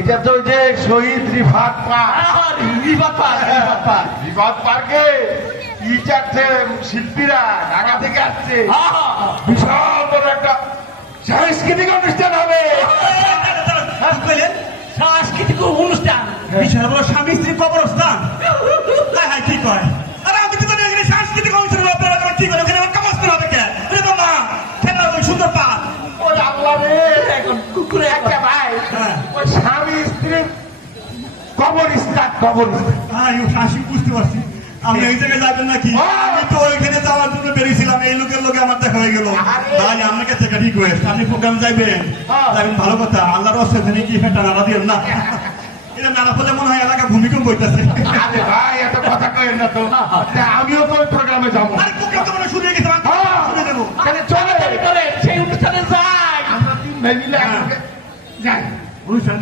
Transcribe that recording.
এটা তো ওই যে শহীদ রিফাত পার্কে ই চাচ্ছে শিল্পীরা ঢাকা থেকে আসছে, বিশাল বড় একটা সাংস্কৃতিক অনুষ্ঠান হবে। সাংস্কৃতিক অনুষ্ঠান, বিশাল বড় স্বামী স্ত্রী কবরস্থান। কি কয়? আরে আমি তো এখানে সাংস্কৃতিক অনুষ্ঠান কি করে ওখানে আমার কামাজ হবে কেন? মা খেলা হবে সুন্দর পা। ওই আল্লাহ রে, কুকুরে একটা ভাই ওই স্বামী স্ত্রী কবরস্থান। হাসি বুঝতে পারছি। আমি এই জায়গায় যাবেন নাকি? আমি তো ওইখানে যাওয়ার জন্য বেরিয়েছিলাম, এই লোকের লোকে আমার দেখা হয়ে গেল। ভাই আপনার কাছে একটা রিকোয়েস্ট, আপনি প্রোগ্রাম যাইবেন, ভালো কথা। আল্লাহর অসুবিধা কি একটা নাড়া দিবেন না? এটা নাড়া ফলে মনে হয় এলাকা ভূমিকম্প হইতেছে। আরে ভাই এত কথা কয়েন না তো, আমিও তো ওই প্রোগ্রামে যাবো। আরে প্রোগ্রাম তো মানে শুরু হয়ে গেছে, শুনে দেবো। চলে সেই অনুষ্ঠানে যাই আমরা 3 ভাই মিলে যাই অনুষ্ঠান।